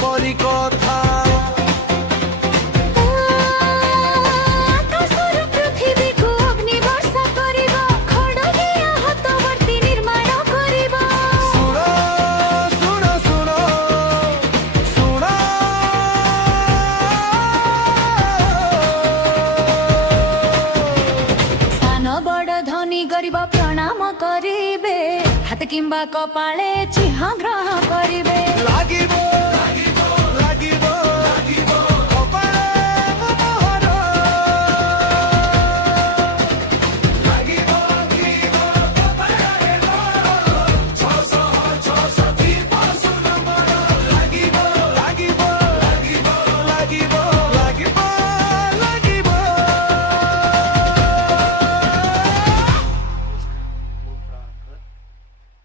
ପରି କଥା प्रणाम करिबे हाथ किंबा कपाळे चिन्ह ग्रहण करिबे লাগিব লাগিব কপালে মোহৰ লাগিব কপালে মোহৰ 600 নম্বৰ লাগিব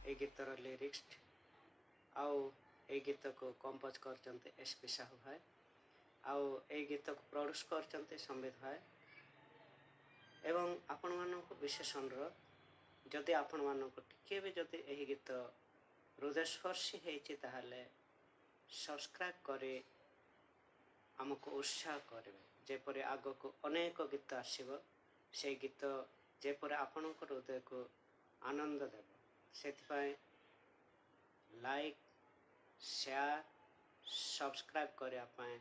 ए गीतर लिरिक्स आउ ए गीत को कंपोज करचंते एसपी साहू भाई आउ ए गीत को प्रोड्यूस करचंते संबित भाई एवं आपण मानक विशेष अनुरोध जदि आपण मानक टिके भी जदि एही गीत हृदयस्पर्शी हेछि ताहले सब्सक्राइब करे हमको उत्साह करबे जेपरि आगो को अनेक गीत आसीबो से गीत जेपरि आपणक हृदय को आनंद देव से लाइक शेयर सब्सक्राइब करने